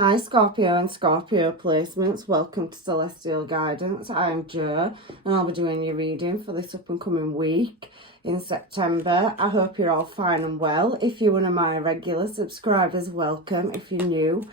Hi Scorpio and Scorpio placements, welcome to Celestial Guidance. I'm Jo and I'll be doing your reading for this up and coming week in September. I hope you're all fine and well. If you're one of my regular subscribers, welcome. If you're new,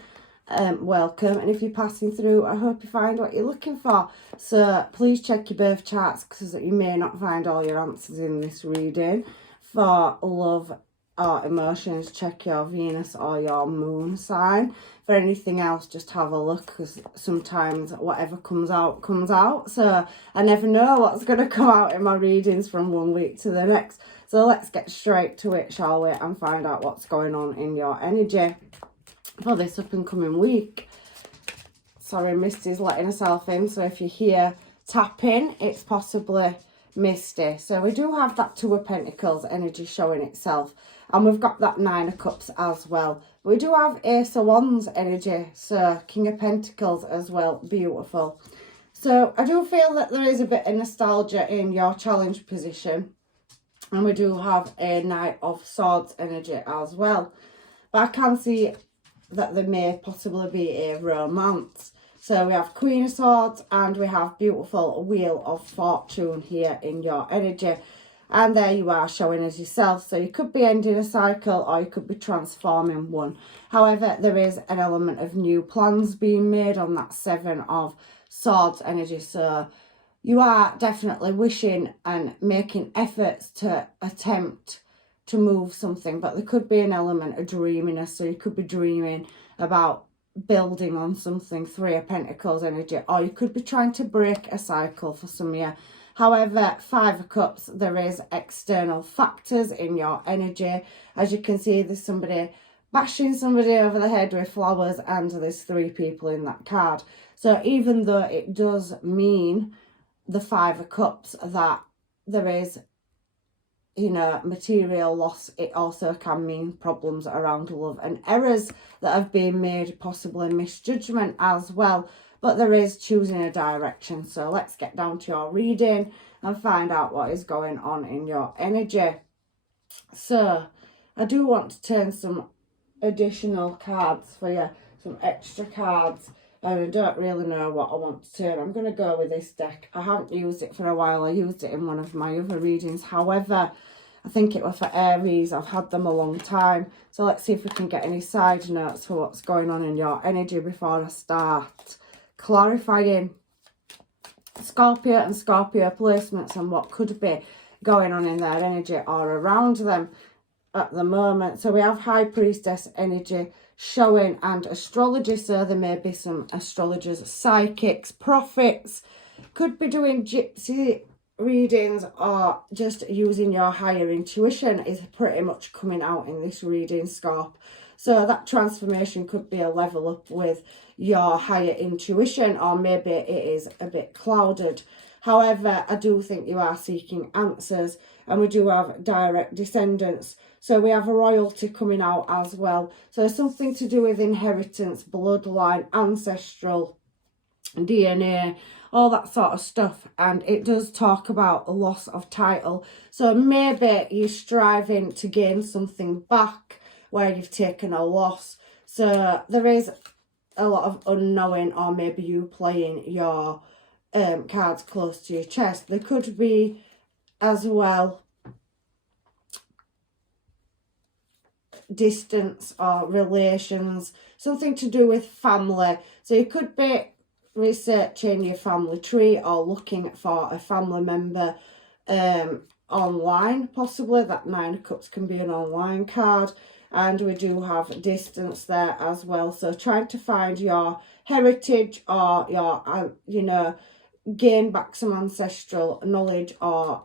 welcome. And if you're passing through, I hope you find what you're looking for. So please check your birth charts because you may not find all your answers in this reading. For love or emotions, check your Venus or your moon sign. For anything else, just have a look, because sometimes whatever comes out, comes out. So I never know what's going to come out in my readings from one week to the next. So let's get straight to it, shall we, and find out what's going on in your energy for this up and coming week. Sorry, Misty's letting herself in, so if you hear tapping, it's possibly Misty. So we do have that Two of Pentacles energy showing itself, and we've got that Nine of Cups as well. We do have Ace of Wands energy, so King of Pentacles as well, beautiful. So I do feel that there is a bit of nostalgia in your challenge position, and we do have a Knight of Swords energy as well. But I can see that there may possibly be a romance. So we have Queen of Swords and we have beautiful Wheel of Fortune here in your energy. And there you are showing as yourself. So you could be ending a cycle or you could be transforming one. However, there is an element of new plans being made on that Seven of Swords energy. So you are definitely wishing and making efforts to attempt to move something. But there could be an element of dreaminess. So you could be dreaming about building on something, Three of Pentacles energy, or you could be trying to break a cycle for some of you. However, Five of Cups, there is external factors in your energy. As you can see, there's somebody bashing somebody over the head with flowers, and there's three people in that card. So even though it does mean the Five of Cups that there is, you know, material loss, it also can mean problems around love and errors that have been made, possibly misjudgment as well. But there is choosing a direction. So let's get down to your reading and find out what is going on in your energy. So I do want to turn some additional cards for you, some extra cards. And I don't really know what I want to turn. I'm going to go with this deck. I haven't used it for a while. I used it in one of my other readings. However, I think it was for Aries. I've had them a long time. So let's see if we can get any side notes for what's going on in your energy before I start clarifying Scorpio and Scorpio placements and what could be going on in their energy or around them at the moment. So we have High Priestess energy showing and astrology. So there may be some astrologers, psychics, prophets, could be doing gypsy readings or just using your higher intuition is pretty much coming out in this reading, Scorp. So that transformation could be a level up with your higher intuition, or maybe it is a bit clouded. However, I do think you are seeking answers, and we do have direct descendants. So we have a royalty coming out as well. So something to do with inheritance, bloodline, ancestral, DNA, all that sort of stuff. And it does talk about a loss of title. So maybe you're striving to gain something back where you've taken a loss. So there is a lot of unknowing, or maybe you playing your cards close to your chest. There could be as well distance or relations, something to do with family. So you could be researching your family tree or looking for a family member online, possibly. That Nine of Cups can be an online card. And we do have distance there as well. So trying to find your heritage or your, you know, gain back some ancestral knowledge, or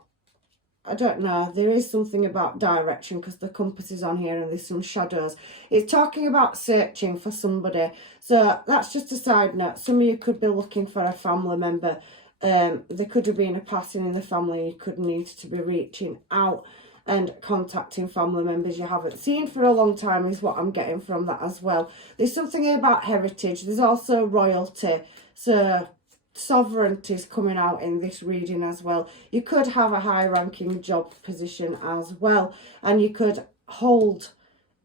I don't know. There is something about direction because the compass is on here and there's some shadows. It's talking about searching for somebody. So that's just a side note. Some of you could be looking for a family member. There could have been a passing in the family. You could need to be reaching out and contacting family members you haven't seen for a long time is what I'm getting from that as well. There's something about heritage. There's also royalty. So sovereignty is coming out in this reading as well. You could have a high ranking job position as well. And you could hold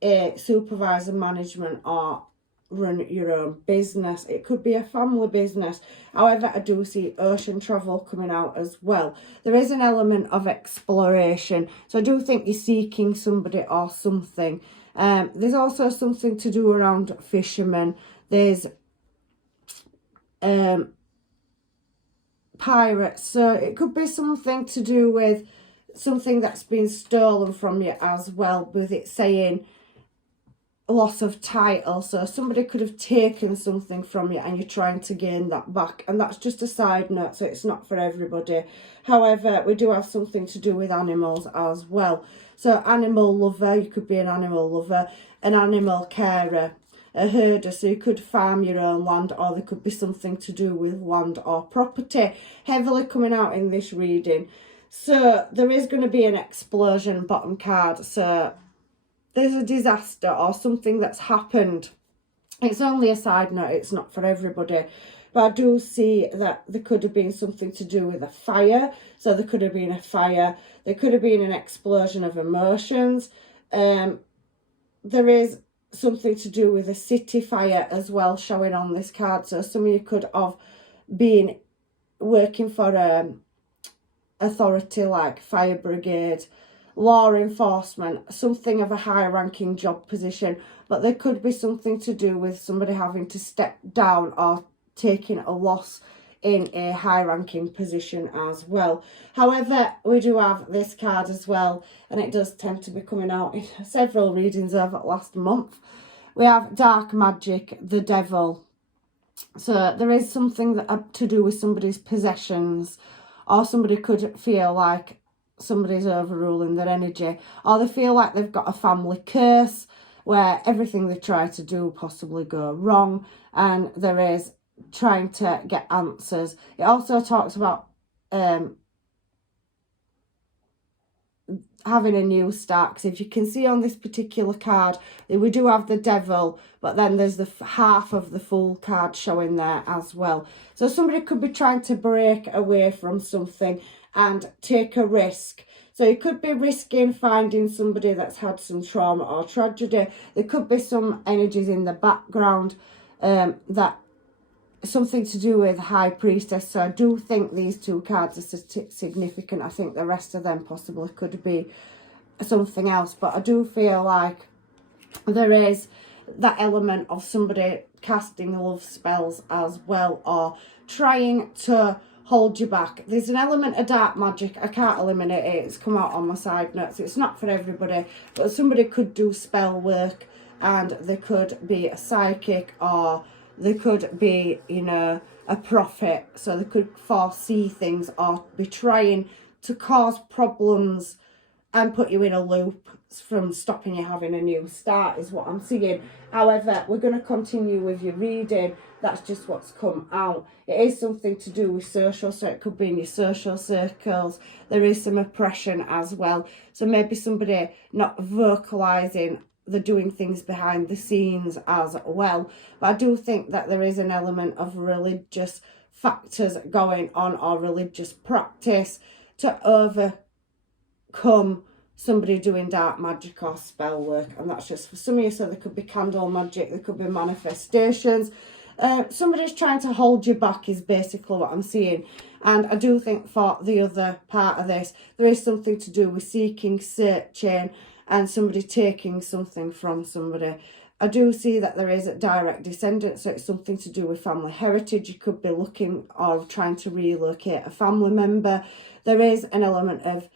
a supervisor, management, or run your own business. It could be a family business. However, I do see ocean travel coming out as well. There is an element of exploration. So I do think you're seeking somebody or something. There's also something to do around fishermen. There's pirates. So it could be something to do with something that's been stolen from you as well, with it saying loss of title. So somebody could have taken something from you and you're trying to gain that back, and that's just a side note, so it's not for everybody. However, we do have something to do with animals as well. So animal lover, you could be an animal lover, an animal carer, a herder, so you could farm your own land, or there could be something to do with land or property heavily coming out in this reading. So there is going to be an explosion, bottom card. So there's a disaster or something that's happened. It's only a side note, it's not for everybody. But I do see that there could have been something to do with a fire. So there could have been a fire. There could have been an explosion of emotions. There is something to do with a city fire as well showing on this card. So some of you could have been working for authority like fire brigade, law enforcement, something of a high ranking job position, but there could be something to do with somebody having to step down or taking a loss in a high ranking position as well. However, we do have this card as well, and it does tend to be coming out in several readings over last month. We have dark magic, the devil. So there is something that to do with somebody's possessions, or somebody could feel like somebody's overruling their energy, or they feel like they've got a family curse where everything they try to do possibly go wrong, and there is trying to get answers. It also talks about having a new start, because if you can see on this particular card, we do have the devil, but then there's the half of the Fool card showing there as well. So somebody could be trying to break away from something and take a risk. So you could be risking finding somebody that's had some trauma or tragedy. There could be some energies in the background that something to do with High Priestess. So I do think these two cards are significant. I think the rest of them possibly could be something else, but I do feel like there is that element of somebody casting love spells as well, or trying to hold you back. There's an element of dark magic. I can't eliminate it. It's come out on my side notes. It's not for everybody, but somebody could do spell work, and they could be a psychic, or they could be, you know, a prophet. So they could foresee things or be trying to cause problems and put you in a loop from stopping you having a new start, is what I'm seeing. However, we're going to continue with your reading. That's just what's come out. It is something to do with social, so it could be in your social circles. There is some oppression as well. So maybe somebody not vocalising, they're doing things behind the scenes as well. But I do think that there is an element of religious factors going on, or religious practice to overcome somebody doing dark magic or spell work. And that's just for some of you. So there could be candle magic, there could be manifestations. Somebody's trying to hold you back is basically what I'm seeing. And I do think for the other part of this, there is something to do with seeking, searching, and somebody taking something from somebody. I do see that there is a direct descendant, so it's something to do with family heritage. You could be looking or trying to relocate a family member. There is an element of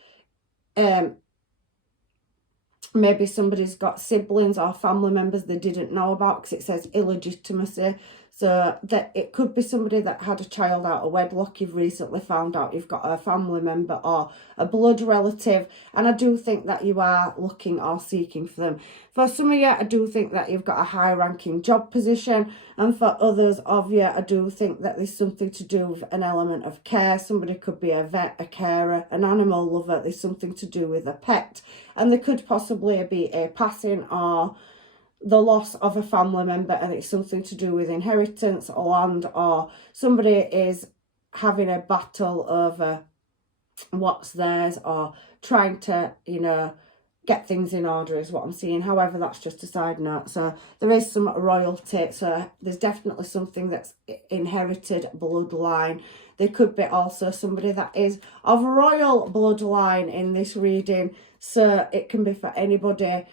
maybe somebody's got siblings or family members they didn't know about, because it says illegitimacy. So that it could be somebody that had a child out of wedlock. You've recently found out you've got a family member or a blood relative. And I do think that you are looking or seeking for them. For some of you, I do think that you've got a high ranking job position. And for others of you, I do think that there's something to do with an element of care. Somebody could be a vet, a carer, an animal lover. There's something to do with a pet. And there could possibly be a passing or the loss of a family member, and it's something to do with inheritance or land, or somebody is having a battle over what's theirs, or trying to, you know, get things in order is what I'm seeing. However, that's just a side note. So there is some royalty. So there's definitely something that's inherited bloodline. There could be also somebody that is of royal bloodline in this reading. So it can be for anybody,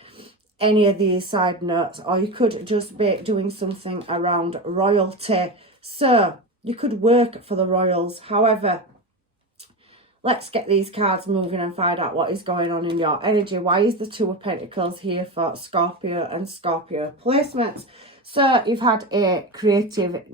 any of these side notes, or you could just be doing something around royalty. So you could work for the royals. However, let's get these cards moving and find out what is going on in your energy. Why is the Two of Pentacles here for Scorpio and Scorpio placements? So you've had a creative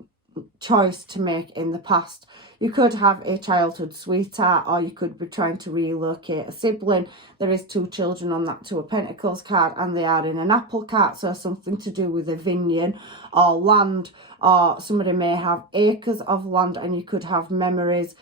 choice to make in the past. You could have a childhood sweetheart, or you could be trying to relocate a sibling. There is 2 children on that Two of Pentacles card, and they are in an apple cart, so something to do with a vineyard or land, or somebody may have acres of land, and you could have memories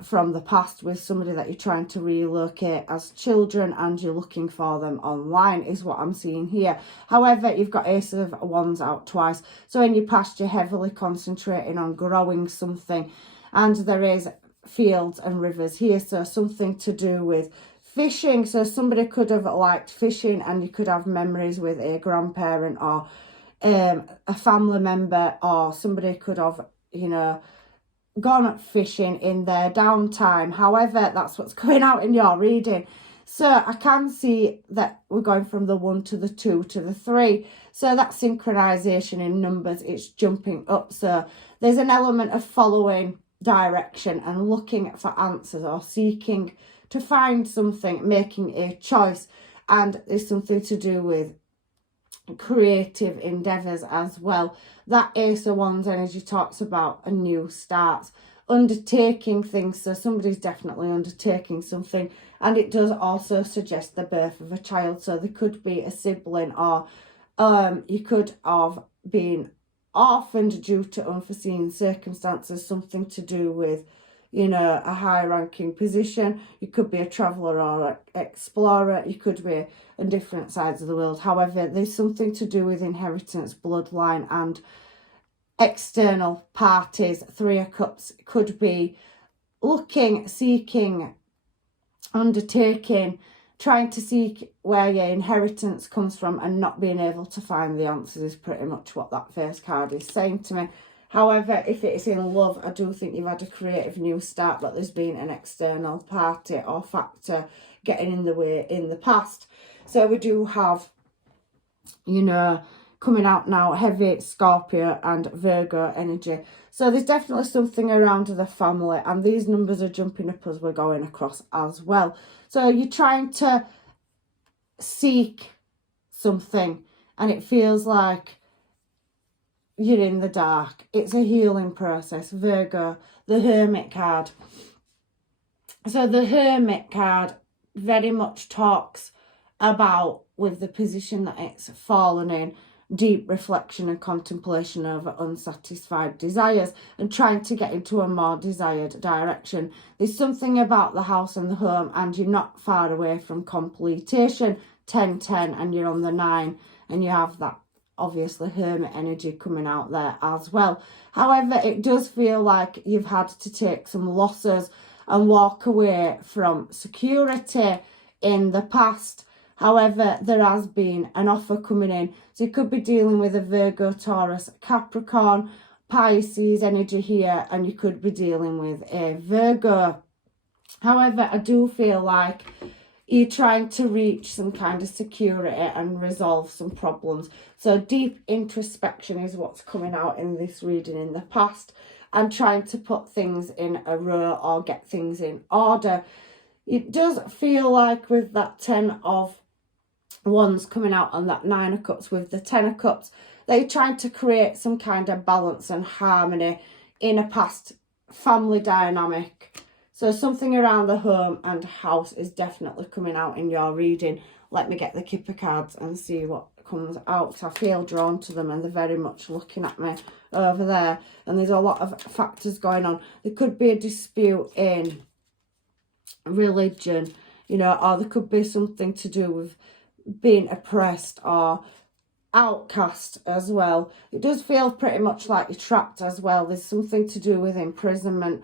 from the past with somebody that you're trying to relocate as children, and you're looking for them online is what I'm seeing here. However, you've got Ace of Wands out twice, so in your past you're heavily concentrating on growing something, and there is fields and rivers here, so something to do with fishing. So somebody could have liked fishing, and you could have memories with a grandparent or a family member, or somebody could have, you know, gone fishing in their downtime. However, that's what's coming out in your reading. So I can see that we're going from the 1 to the 2 to the 3. So that synchronization in numbers, it's jumping up. So there's an element of following direction and looking for answers, or seeking to find something, making a choice. And there's something to do with creative endeavors as well. That Ace of Wands energy talks about a new start, undertaking things. So somebody's definitely undertaking something, and it does also suggest the birth of a child. So there could be a sibling, or you could have been orphaned due to unforeseen circumstances, something to do with, you know, a high ranking position. You could be a traveller or an explorer. You could be on different sides of the world. However, there's something to do with inheritance, bloodline, and external parties. 3 of Cups could be looking, seeking, undertaking, trying to seek where your inheritance comes from, and not being able to find the answers is pretty much what that first card is saying to me. However, if it's in love, I do think you've had a creative new start, but there's been an external party or factor getting in the way in the past. So we do have, you know, coming out now, heavy Scorpio and Virgo energy. So there's definitely something around the family, and these numbers are jumping up as we're going across as well. So you're trying to seek something, and it feels like you're in the dark. It's a healing process. Virgo, the Hermit card. So the Hermit card very much talks about, with the position that it's fallen in, deep reflection and contemplation over unsatisfied desires and trying to get into a more desired direction. There's something about the house and the home, and you're not far away from completion. 10-10, and you're on the 9, and you have that obviously Hermit energy coming out there as well. However, it does feel like you've had to take some losses and walk away from security in the past. However, there has been an offer coming in. So you could be dealing with a Virgo, Taurus, Capricorn, Pisces energy here, and you could be dealing with a Virgo. However, I do feel like you're trying to reach some kind of security and resolve some problems. So deep introspection is what's coming out in this reading in the past, and trying to put things in a row or get things in order. It does feel like with that 10 of Wands coming out on that 9 of Cups with the 10 of Cups, they're trying to create some kind of balance and harmony in a past family dynamic. So something around the home and house is definitely coming out in your reading. Let me get the Kipper cards and see what comes out. I feel drawn to them, and they're very much looking at me over there. And there's a lot of factors going on. There could be a dispute in religion, you know, or there could be something to do with being oppressed or outcast as well. It does feel pretty much like you're trapped as well. There's something to do with imprisonment,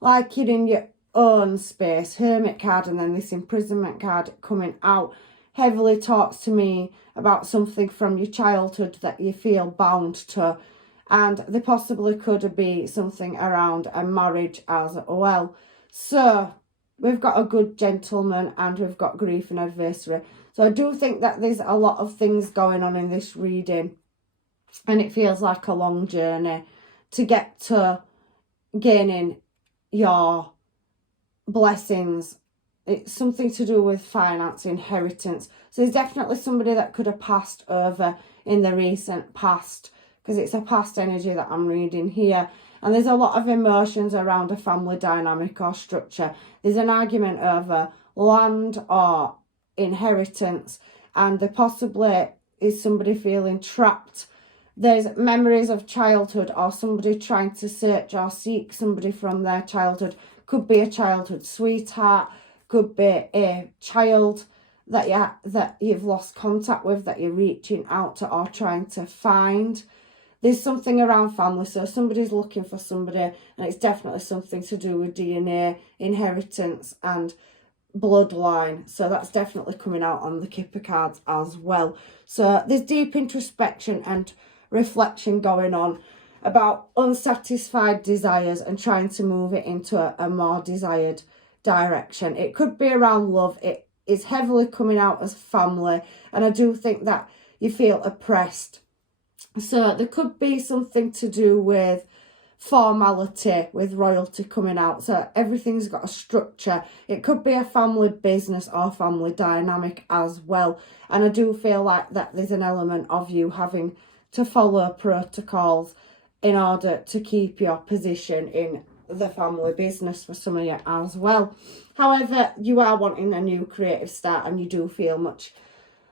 like you're in your own space. Hermit card, and then this imprisonment card coming out. heavily talks to me about something from your childhood that you feel bound to. And there possibly could be something around a marriage as well. So we've got a good gentleman and we've got grief and adversary. So I do think that there's a lot of things going on in this reading. And it feels like a long journey to get to gaining your blessings. It's something to do with finance, inheritance. So there's definitely somebody that could have passed over in the recent past, because it's a past energy that I'm reading here. And there's a lot of emotions around a family dynamic or structure. There's an argument over land or inheritance, and there possibly is somebody feeling trapped. There's memories of childhood, or somebody trying to search or seek somebody from their childhood. Could be a childhood sweetheart, could be a child that you've lost contact with, that you're reaching out to or trying to find. There's something around family, so somebody's looking for somebody, and it's definitely something to do with DNA, inheritance and bloodline. So that's definitely coming out on the Kipper cards as well. So there's deep introspection and reflection going on about unsatisfied desires and trying to move it into a more desired direction. It could be around love. It is heavily coming out as family, and I do think that you feel oppressed. So there could be something to do with formality, with royalty coming out. So everything's got a structure. It could be a family business or family dynamic as well. And I do feel like that there's an element of you having to follow protocols in order to keep your position in the family business for some of you as well. However, you are wanting a new creative start, and you do feel much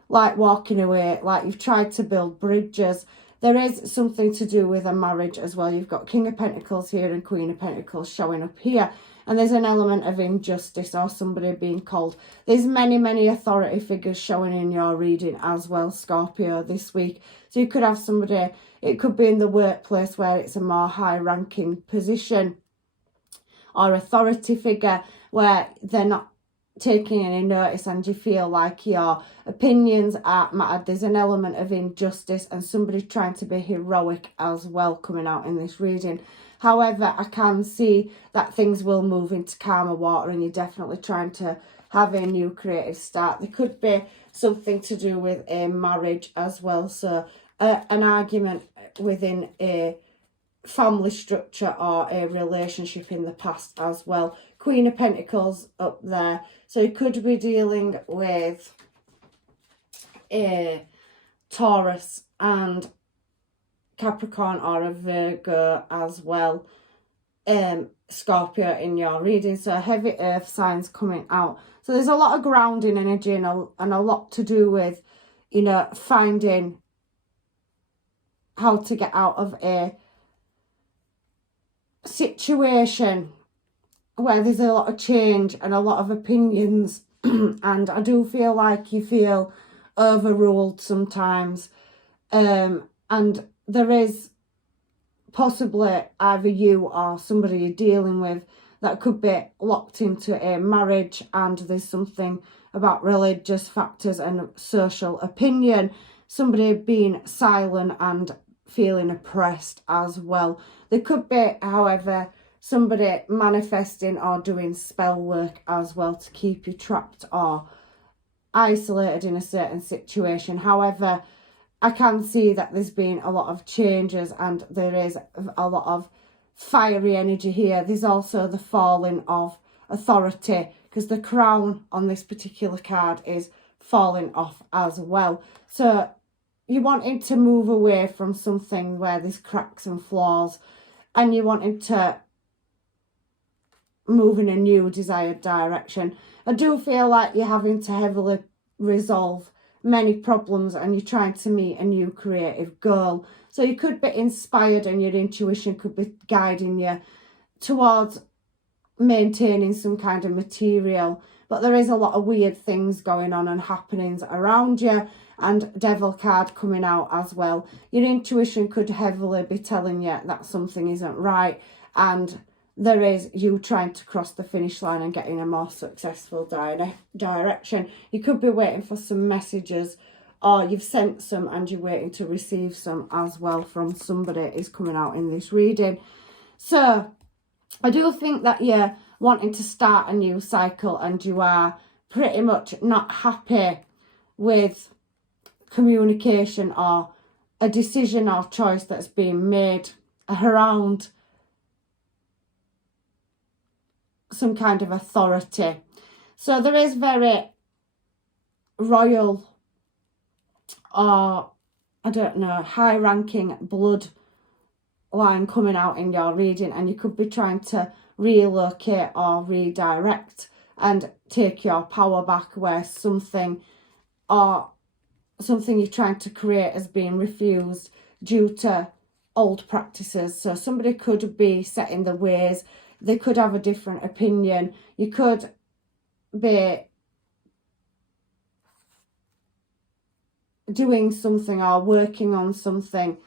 like walking away, like you've tried to build bridges. There is something to do with a marriage as well. You've got King of Pentacles here and Queen of Pentacles showing up here. And there's an element of injustice or somebody being called. There's many authority figures showing in your reading as well, Scorpio, this week. So you could have somebody, it could be in the workplace where it's a more high-ranking position, or authority figure where they're not taking any notice and you feel like your opinions aren't mattered. There's an element of injustice and somebody trying to be heroic as well coming out in this reading. However, I can see that things will move into calmer water, and you're definitely trying to have a new creative start. There could be something to do with a marriage as well. So an argument within a family structure or a relationship in the past as well. Queen of Pentacles up there. So you could be dealing with a Taurus and Capricorn, or a Virgo as well, Scorpio in your reading. So heavy earth signs coming out. So there's a lot of grounding energy and a lot to do with, you know, finding how to get out of a situation where there's a lot of change and a lot of opinions. And I do feel like you feel overruled sometimes. And there is possibly either you or somebody you're dealing with that could be locked into a marriage, and there's something about religious factors and social opinion. Somebody being silent and feeling oppressed as well. There could be, however, somebody manifesting or doing spell work as well to keep you trapped or isolated in a certain situation. However, I can see that there's been a lot of changes and there is a lot of fiery energy here. There's also the falling of authority, because the crown on this particular card is falling off as well. So you're wanting to move away from something where there's cracks and flaws, and you're wanting to move in a new desired direction. I do feel like you're having to heavily resolve many problems and you're trying to meet a new creative goal. So you could be inspired and your intuition could be guiding you towards maintaining some kind of material, but there is a lot of weird things going on and happenings around you, and Devil card coming out as well. Your intuition could heavily be telling you that something isn't right, and there is you trying to cross the finish line and getting a more successful direction. You could be waiting for some messages, or you've sent some and you're waiting to receive some as well from somebody is coming out in this reading. So I do think that you're wanting to start a new cycle and you are pretty much not happy with communication or a decision or choice that's being made around some kind of authority. So there is very royal or, I don't know, high-ranking blood line coming out in your reading, and you could be trying to relocate or redirect and take your power back where something you're trying to create is being refused due to old practices. So somebody could be set in their ways. They could have a different opinion. You could be doing something or working on something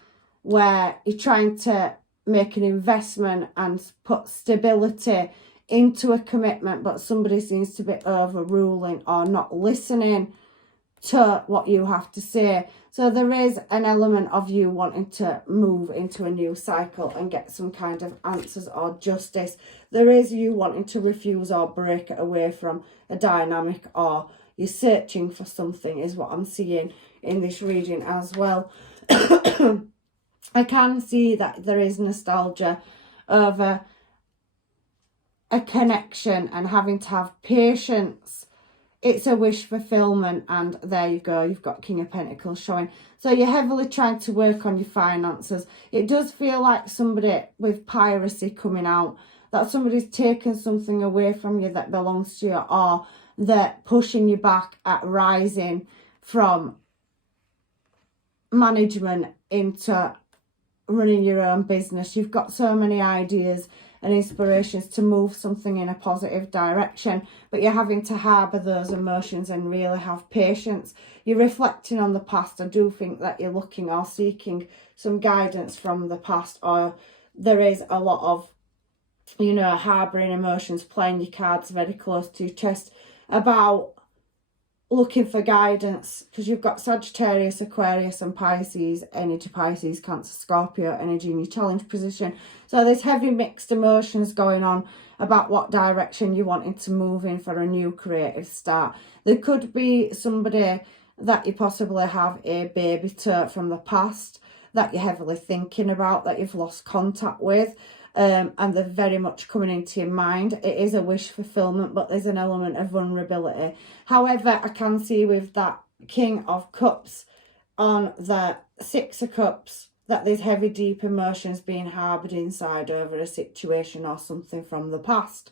where you're trying to make an investment and put stability into a commitment, but somebody seems to be overruling or not listening to what you have to say. So there is an element of you wanting to move into a new cycle and get some kind of answers or justice. There is you wanting to refuse or break away from a dynamic, or you're searching for something is what I'm seeing in this reading as well. I can see that there is nostalgia over a connection and having to have patience. It's a wish fulfillment, and there you go, you've got King of Pentacles showing. So you're heavily trying to work on your finances. It does feel like somebody with piracy coming out, that somebody's taken something away from you that belongs to you, or they're pushing you back at rising from management into running your own business. You've got so many ideas and inspirations to move something in a positive direction, but you're having to harbour those emotions and really have patience. You're reflecting on the past. I do think that you're looking or seeking some guidance from the past, or there is a lot of, you know, harbouring emotions, playing your cards very close to your chest about looking for guidance, because you've got Sagittarius, Aquarius and Pisces energy, Pisces, Cancer, Scorpio energy in your challenge position. So there's heavy mixed emotions going on about what direction you're wanting to move in for a new creative start. There could be somebody that you possibly have a baby to from the past that you're heavily thinking about, that you've lost contact with. And they're very much coming into your mind. It is a wish fulfillment, but there's an element of vulnerability. However, I can see with that King of Cups on the Six of Cups that there's heavy, deep emotions being harboured inside over a situation or something from the past.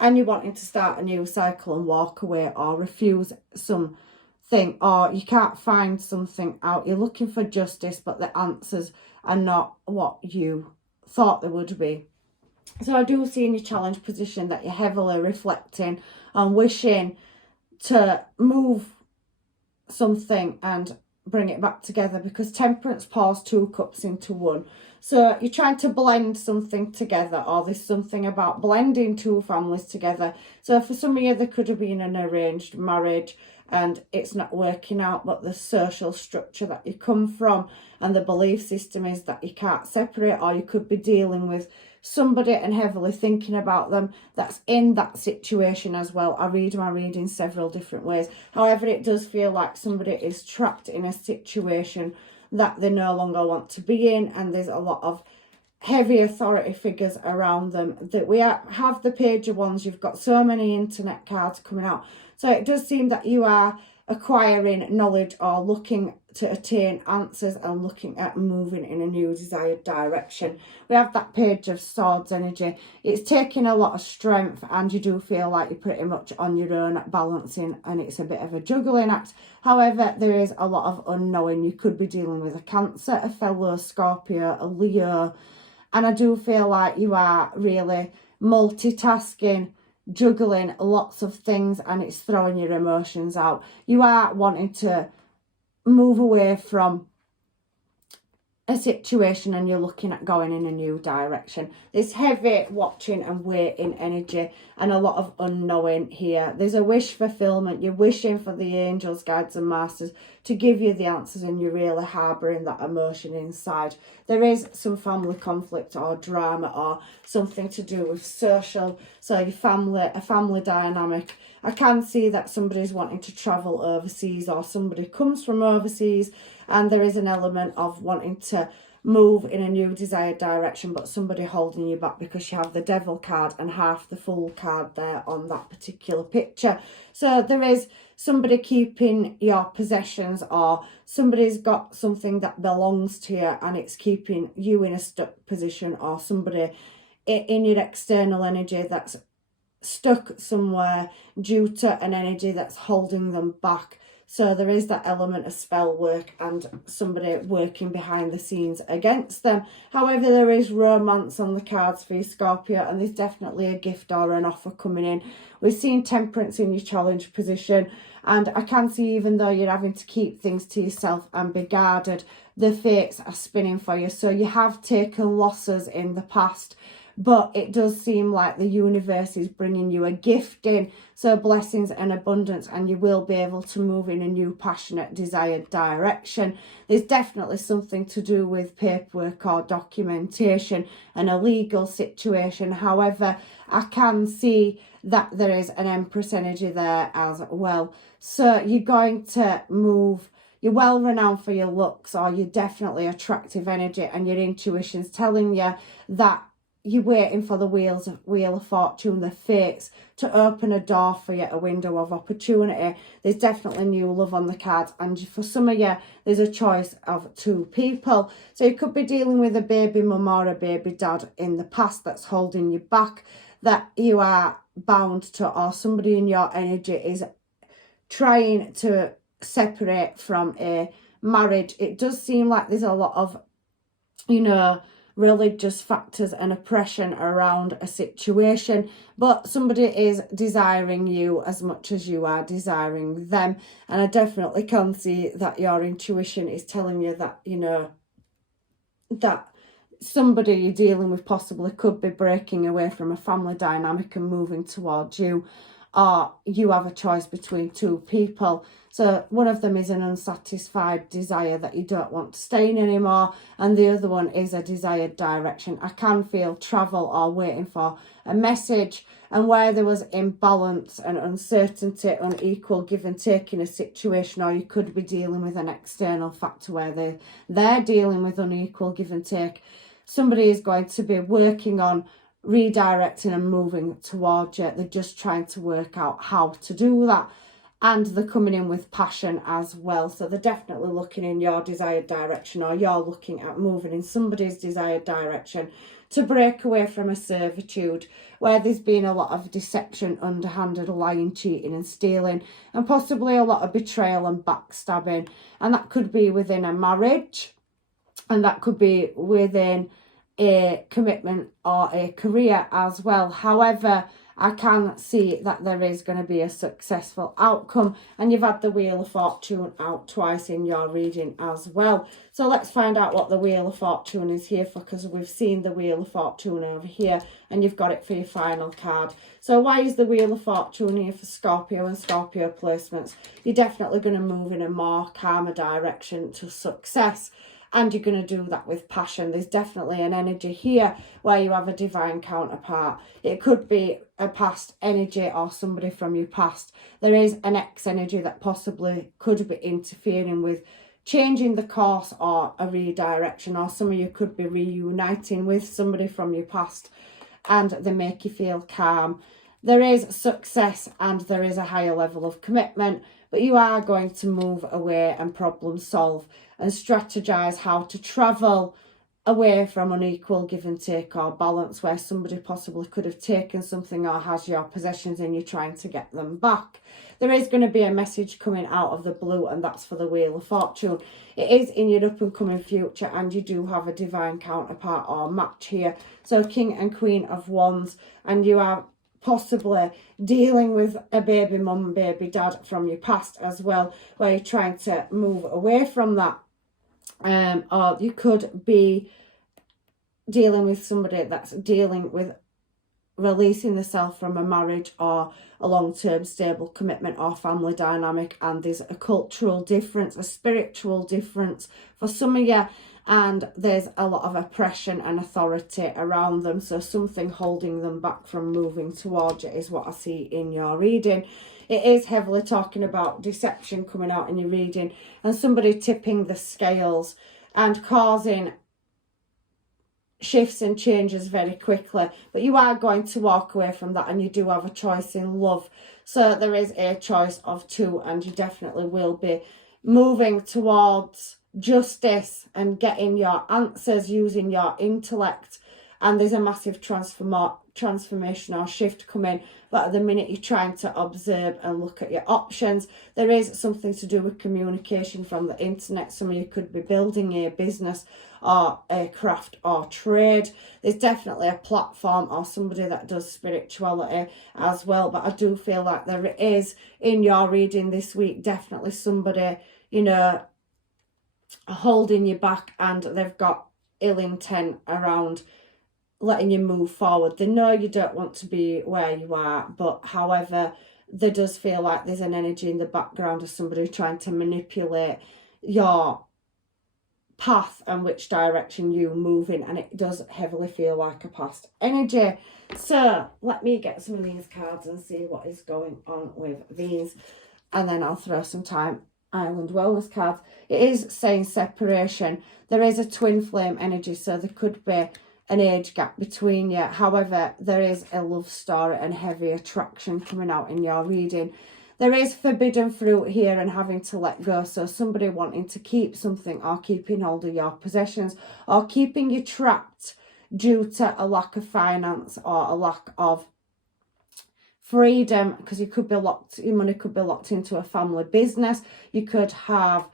And you're wanting to start a new cycle and walk away or refuse something, or you can't find something out. You're looking for justice, but the answers are not what you thought there would be. So I do see in your challenge position that you're heavily reflecting and wishing to move something and bring it back together, because Temperance pours two cups into one. So you're trying to blend something together, or there's something about blending two families together. So for some of you, there could have been an arranged marriage and it's not working out, but the social structure that you come from and the belief system is that you can't separate, or you could be dealing with somebody and heavily thinking about them that's in that situation as well. I read my reading several different ways. However, it does feel like somebody is trapped in a situation that they no longer want to be in, and there's a lot of heavy authority figures around them. That we have the Page of Wands. You've got so many internet cards coming out. So it does seem that you are acquiring knowledge or looking to attain answers and looking at moving in a new desired direction. We have that Page of Swords energy. It's taking a lot of strength, and you do feel like you're pretty much on your own balancing, and it's a bit of a juggling act. However, there is a lot of unknowing. You could be dealing with a Cancer, a fellow Scorpio, a Leo, and I do feel like you are really multitasking, juggling lots of things, and it's throwing your emotions out. You are wanting to move away from a situation and you're looking at going in a new direction. There's heavy watching and waiting energy and a lot of unknowing here. There's a wish fulfillment. You're wishing for the angels, guides and masters to give you the answers, and you're really harbouring that emotion inside. There is some family conflict or drama or something to do with social, so your family, a family dynamic. I can see that somebody's wanting to travel overseas, or somebody comes from overseas, and there is an element of wanting to move in a new desired direction, but somebody holding you back because you have the Devil card and half the Fool card there on that particular picture. So there is somebody keeping your possessions, or somebody's got something that belongs to you and it's keeping you in a stuck position, or somebody in your external energy that's stuck somewhere due to an energy that's holding them back. So there is that element of spell work and somebody working behind the scenes against them. However, there is romance on the cards for you, Scorpio, and there's definitely a gift or an offer coming in. We're seeing temperance in your challenge position, and I can see, even though you're having to keep things to yourself and be guarded, the fates are spinning for you. So you have taken losses in the past, but it does seem like the universe is bringing you a gift in, so blessings and abundance, and you will be able to move in a new passionate desired direction. There's definitely something to do with paperwork or documentation and a legal situation. However, I can see that there is an Empress energy there as well. So you're going to move. You're well renowned for your looks, or you're definitely attractive energy, and your intuition's telling you that you're waiting for the wheel of fortune, the fates, to open a door for you, a window of opportunity. There's definitely new love on the cards, and for some of you, there's a choice of two people. So you could be dealing with a baby mum or a baby dad in the past that's holding you back, that you are bound to, or somebody in your energy is trying to separate from a marriage. It does seem like there's a lot of, religious factors and oppression around a situation, but somebody is desiring you as much as you are desiring them. And I definitely can see that your intuition is telling you that, that somebody you're dealing with possibly could be breaking away from a family dynamic and moving towards you, or you have a choice between two people. So one of them is an unsatisfied desire that you don't want to stay in anymore, and the other one is a desired direction. I can feel travel or waiting for a message, and where there was imbalance and uncertainty, unequal give and take in a situation, or you could be dealing with an external factor where they're dealing with unequal give and take. Somebody is going to be working on redirecting and moving towards you. They're just trying to work out how to do that, and they're coming in with passion as well. So they're definitely looking in your desired direction, or you're looking at moving in somebody's desired direction to break away from a servitude where there's been a lot of deception, underhanded lying, cheating and stealing, and possibly a lot of betrayal and backstabbing. And that could be within a marriage, and that could be within a commitment or a career as well. However, I can see that there is going to be a successful outcome, and you've had the Wheel of Fortune out twice in your reading as well. So let's find out what the Wheel of Fortune is here for, because we've seen the Wheel of Fortune over here and you've got it for your final card. So why is the Wheel of Fortune here for Scorpio and Scorpio placements? You're definitely going to move in a more calmer direction to success, and you're going to do that with passion. There's definitely an energy here where you have a divine counterpart. It could be a past energy or somebody from your past. There is an ex energy that possibly could be interfering with changing the course or a redirection, or some of you could be reuniting with somebody from your past and they make you feel calm. There is success and there is a higher level of commitment, but you are going to move away and problem solve and strategize how to travel away from unequal give and take or balance, where somebody possibly could have taken something or has your possessions and you're trying to get them back. There is going to be a message coming out of the blue, and that's for the Wheel of Fortune. It is in your up and coming future, and you do have a divine counterpart or match here. So King and Queen of Wands, and you are possibly dealing with a baby mum, baby dad from your past as well, where you're trying to move away from that. or you could be dealing with somebody that's dealing with releasing the self from a marriage or a long-term stable commitment or family dynamic, and there's a cultural difference, a spiritual difference for some of you, and there's a lot of oppression and authority around them, so something holding them back from moving towards it is what I see in your reading. It is heavily talking about deception coming out in your reading, and somebody tipping the scales and causing shifts and changes very quickly, but you are going to walk away from that, and you do have a choice in love. So there is a choice of two, and you definitely will be moving towards justice and getting your answers using your intellect, and there's a massive transformation or shift coming, but at the minute you're trying to observe and look at your options. There is something to do with communication from the internet. Some of you could be building a business or a craft or trade. There's definitely a platform or somebody that does spirituality as well, but I do feel like there is in your reading this week definitely somebody, you know, holding you back, and they've got ill intent around letting you move forward. They know you don't want to be where you are, but however, there does feel like there's an energy in the background of somebody trying to manipulate your path and which direction you move in, and it does heavily feel like a past energy. So let me get some of these cards and see what is going on with these, and then I'll throw some time island wellness cards. It is saying separation. There is a twin flame energy, so there could be an age gap between you. However, there is a love story and heavy attraction coming out in your reading. There is forbidden fruit here and having to let go. So somebody wanting to keep something or keeping hold of your possessions or keeping you trapped due to a lack of finance or a lack of freedom, because you could be locked, your money could be locked into a family business. You could have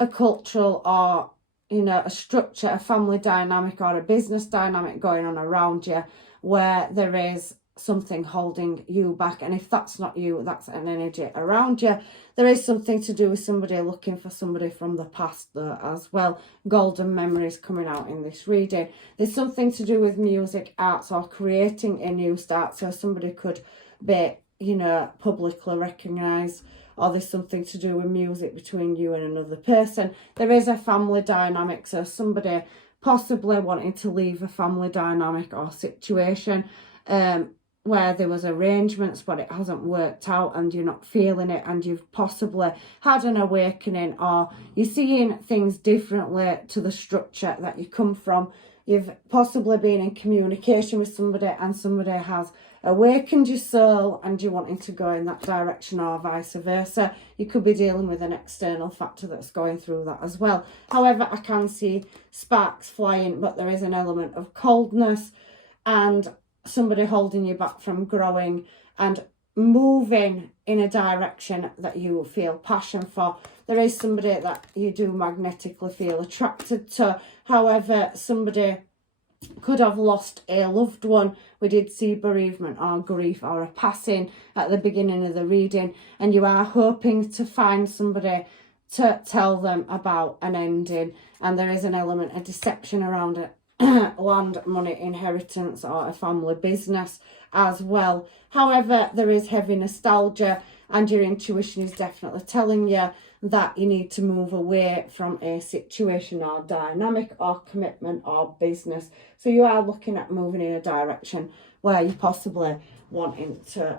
a cultural or, you know, a structure, a family dynamic or a business dynamic going on around you where there is something holding you back. And if that's not you, that's an energy around you. There is something to do with somebody looking for somebody from the past though as well. Golden memories coming out in this reading. There's something to do with music, arts, or creating a new start. So somebody could be, you know, publicly recognised, or there's something to do with music between you and another person. There is a family dynamic, so somebody possibly wanting to leave a family dynamic or situation where there was arrangements but it hasn't worked out and you're not feeling it, and you've possibly had an awakening, or you're seeing things differently to the structure that you come from. You've possibly been in communication with somebody and somebody has awakened your soul and you're wanting to go in that direction, or vice versa. You could be dealing with an external factor that's going through that as well. However, I can see sparks flying, but there is an element of coldness and somebody holding you back from growing and moving in a direction that you feel passion for. There is somebody that you do magnetically feel attracted to. However, somebody could have lost a loved one. We did see bereavement or grief or a passing at the beginning of the reading, and you are hoping to find somebody to tell them about an ending, and there is an element of deception around it. Land, money, inheritance, or a family business as well. However, there is heavy nostalgia, and your intuition is definitely telling you that you need to move away from a situation or dynamic or commitment or business. So you are looking at moving in a direction where you're possibly wanting to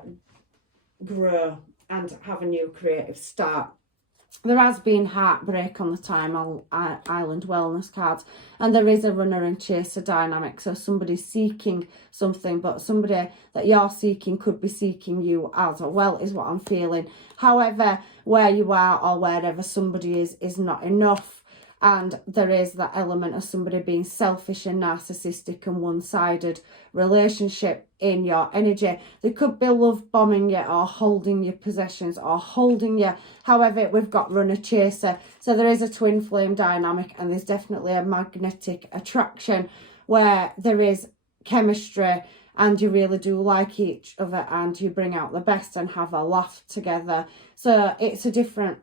grow and have a new creative start. There has been heartbreak on the Time Island Wellness cards, and there is a runner and chaser dynamic. So somebody's seeking something, but somebody that you're seeking could be seeking you as well, is what I'm feeling. However, where you are or wherever somebody is not enough. And there is that element of somebody being selfish and narcissistic and one-sided relationship in your energy. There could be love bombing you or holding your possessions or holding you. However, we've got runner chaser. So there is a twin flame dynamic, and there's definitely a magnetic attraction where there is chemistry and you really do like each other and you bring out the best and have a laugh together. So it's a different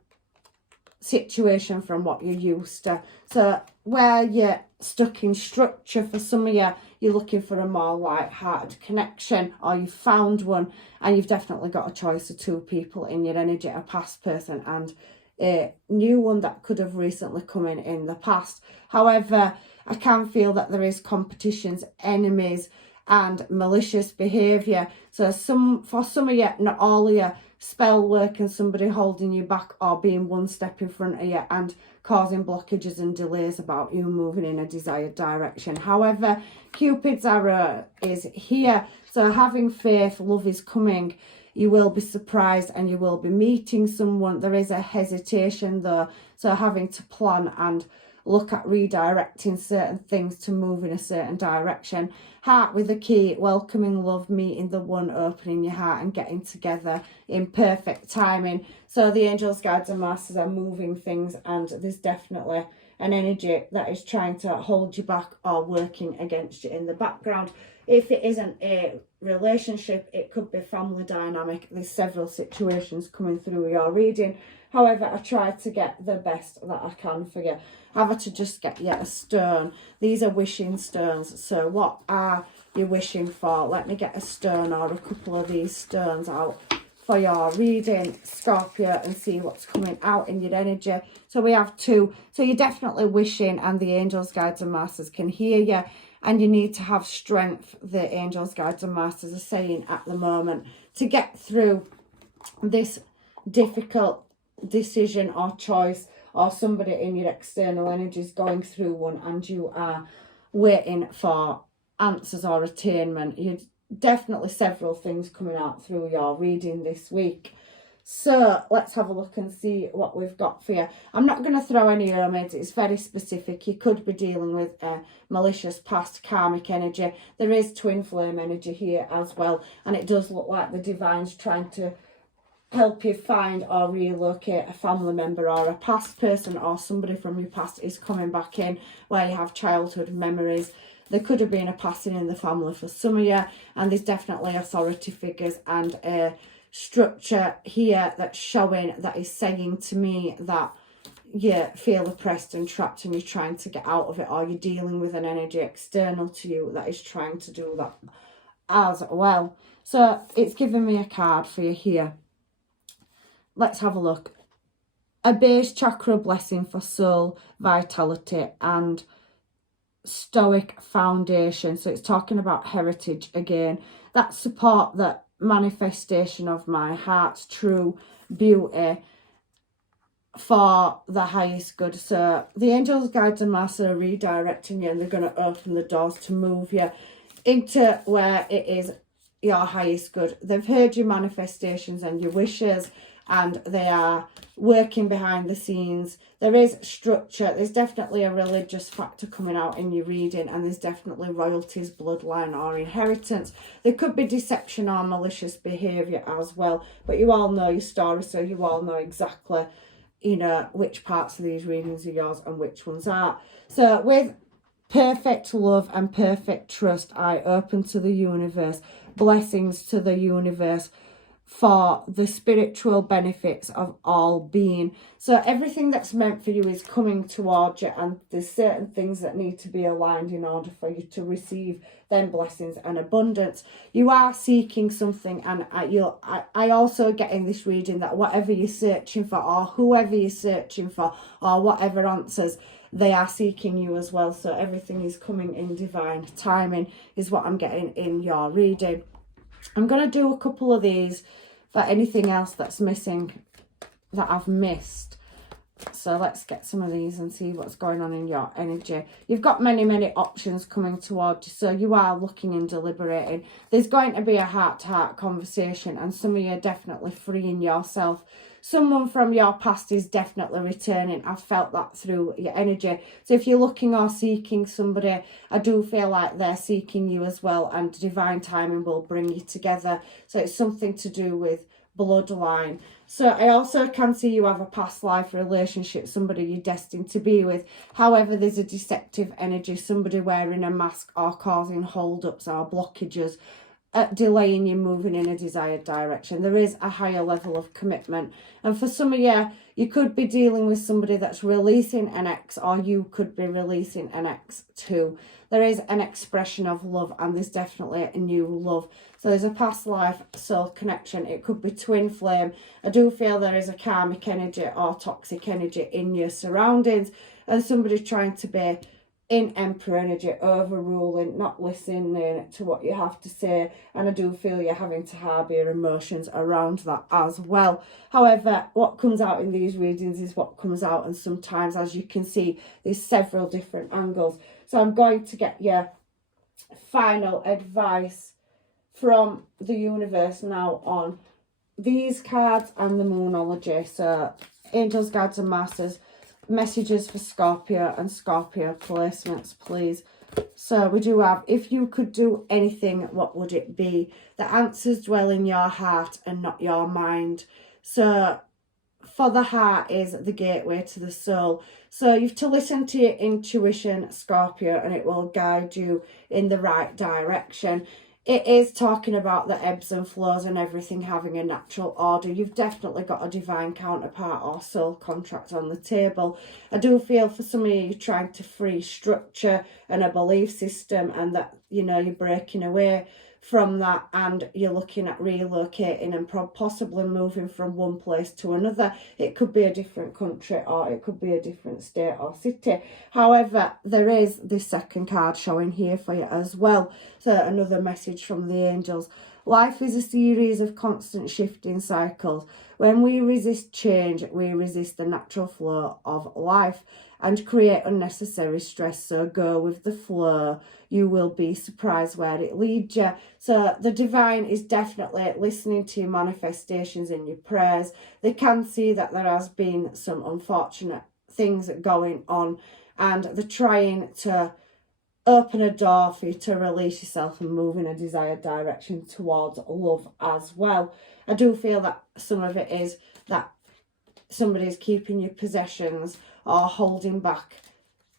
situation from what you're used to. So where you're stuck in structure, for some of you, you're looking for a more light-hearted connection, or you've found one, and you've definitely got a choice of two people in your energy, a past person and a new one that could have recently come in the past. However, I can feel that there is competitions, enemies, and malicious behaviour. So for some of you, not all of you, spell work and somebody holding you back or being one step in front of you and causing blockages and delays about you moving in a desired direction. However, Cupid's arrow is here. So having faith, love is coming. You will be surprised and you will be meeting someone. There is a hesitation though. So having to plan and look at redirecting certain things to move in a certain direction. Heart with a key, welcoming love, meeting the one, opening your heart and getting together in perfect timing. So the angels, guides and masters are moving things, and there's definitely an energy that is trying to hold you back or working against you in the background. If it isn't a relationship, it could be family dynamic. There's several situations coming through your reading. However, I try to get the best that I can for you. I've had to just get you a stone. These are wishing stones. So what are you wishing for? Let me get a stone or a couple of these stones out for your reading, Scorpio, and see what's coming out in your energy. So we have two. So you're definitely wishing, and the angels, guides and masters can hear you. And you need to have strength, the angels, guides and masters are saying at the moment, to get through this difficult decision or choice, or somebody in your external energies going through one and you are waiting for answers or attainment. You definitely several things coming out through your reading this week. So let's have a look and see what we've got for you. I'm not going to throw any omens. It's very specific. You could be dealing with a malicious past karmic energy. There is twin flame energy here as well, and it does look like the divine's trying to help you find or relocate a family member or a past person, or somebody from your past is coming back in where you have childhood memories. There could have been a passing in the family for some of you, and there's definitely authority figures and a structure here that's showing, that is saying to me that you feel oppressed and trapped and you're trying to get out of it, or you're dealing with an energy external to you that is trying to do that as well. So it's giving me a card for you here. Let's have a look. A base chakra blessing for soul, vitality and stoic foundation. So it's talking about heritage again. That support, that manifestation of my heart's true beauty for the highest good. So the angels, guides and masters are redirecting you, and they're going to open the doors to move you into where it is your highest good. They've heard your manifestations and your wishes, and they are working behind the scenes. There is structure. There's definitely a religious factor coming out in your reading, and there's definitely royalties, bloodline or inheritance. There could be deception or malicious behaviour as well, but you all know your story, so you all know exactly, you know, which parts of these readings are yours and which ones aren't. So with perfect love and perfect trust, I open to the universe, blessings to the universe, for the spiritual benefits of all being. So everything that's meant for you is coming towards you, and there's certain things that need to be aligned in order for you to receive them blessings and abundance. You are seeking something, and I also get in this reading that whatever you're searching for, or whoever you're searching for, or whatever answers, they are seeking you as well. So everything is coming in divine timing is what I'm getting in your reading. I'm going to do a couple of these for anything else that's missing that I've missed. So let's get some of these and see what's going on in your energy. You've got many options coming towards you, so you are looking and deliberating. There's going to be a heart-to-heart conversation, and some of you are definitely freeing yourself. Someone from your past is definitely returning. I've felt that through your energy. So if you're looking or seeking somebody, I do feel like they're seeking you as well, and divine timing will bring you together. So it's something to do with bloodline. So I also can see you have a past life relationship, somebody you're destined to be with. However, there's a deceptive energy, somebody wearing a mask or causing hold-ups or blockages, delaying you moving in a desired direction. There is a higher level of commitment, and for some of you, You could be dealing with somebody that's releasing an ex, or you could be releasing an ex too. There is an expression of love, and there's definitely a new love. So there's a past life soul connection. It could be twin flame. I do feel there is a karmic energy or toxic energy in your surroundings, and somebody trying to be in Emperor energy, overruling, not listening to what you have to say. And I do feel you're having to harbour your emotions around that as well. However, what comes out in these readings is what comes out, and sometimes, as you can see, there's several different angles. So I'm going to get your final advice from the universe now on these cards and the Moonology. So angels, guides and masters, messages for Scorpio and Scorpio placements, please. So we do have, if you could do anything, what would it be? The answers dwell in your heart and not your mind. So for the heart is the gateway to the soul. So you have to listen to your intuition, Scorpio, and it will guide you in the right direction. It is talking about the ebbs and flows and everything having a natural order. You've definitely got a divine counterpart or soul contract on the table. I do feel for some of you, you're trying to free structure and a belief system, and that, you know, you're breaking away from that, and you're looking at relocating and possibly moving from one place to another. It could be a different country, or it could be a different state or city. However, there is this second card showing here for you as well. So another message from the angels. Life is a series of constant shifting cycles. When we resist change, we resist the natural flow of life and create unnecessary stress. So go with the flow. You will be surprised where it leads you. So the divine is definitely listening to your manifestations and your prayers. They can see that there has been some unfortunate things going on, and they're trying to open a door for you to release yourself and move in a desired direction towards love as well. I do feel that some of it is that somebody's keeping your possessions or holding back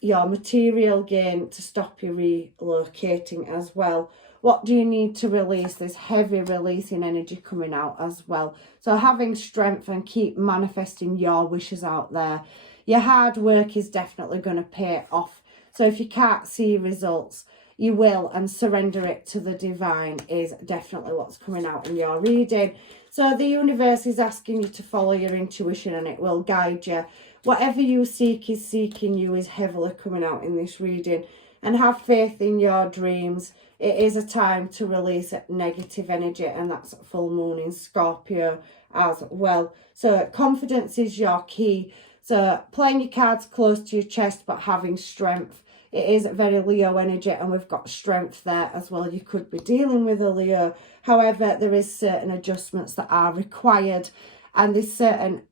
your material gain to stop you relocating as well. What do you need to release? There's heavy releasing energy coming out as well. So having strength and keep manifesting your wishes out there. Your hard work is definitely going to pay off. So if you can't see results, you will, and surrender it to the divine is definitely what's coming out in your reading. So the universe is asking you to follow your intuition, and it will guide you. Whatever you seek is seeking you is heavily coming out in this reading. And have faith in your dreams. It is a time to release negative energy, and that's full moon in Scorpio as well. So confidence is your key. So playing your cards close to your chest but having strength. It is very Leo energy, and we've got strength there as well. You could be dealing with a Leo. However, there is certain adjustments that are required, and there's certain,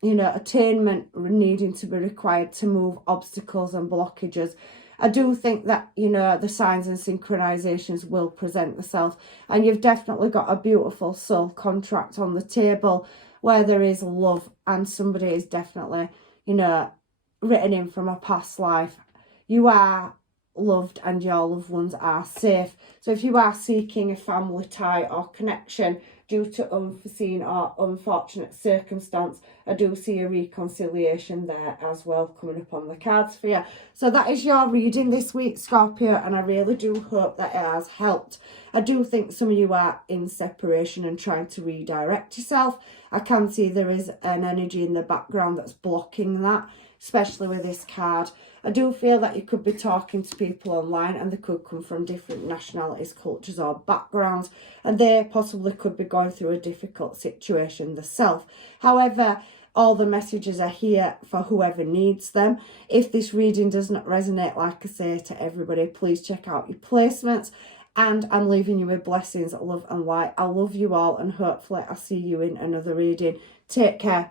you know, attainment needing to be required to move obstacles and blockages. I do think that, you know, the signs and synchronizations will present themselves, and you've definitely got a beautiful soul contract on the table where there is love, and somebody is definitely, you know, written in from a past life. You are loved and your loved ones are safe. So if you are seeking a family tie or connection due to unforeseen or unfortunate circumstance, I do see a reconciliation there as well coming up on the cards for you. So that is your reading this week, Scorpio, and I really do hope that it has helped. I do think some of you are in separation and trying to redirect yourself. I can see there is an energy in the background that's blocking that, especially with this card. I do feel that you could be talking to people online, and they could come from different nationalities, cultures or backgrounds, and they possibly could be going through a difficult situation themselves. However, all the messages are here for whoever needs them. If this reading does not resonate, like I say to everybody, please check out your placements. And I'm leaving you with blessings, love and light. I love you all, and hopefully I'll see you in another reading. Take care.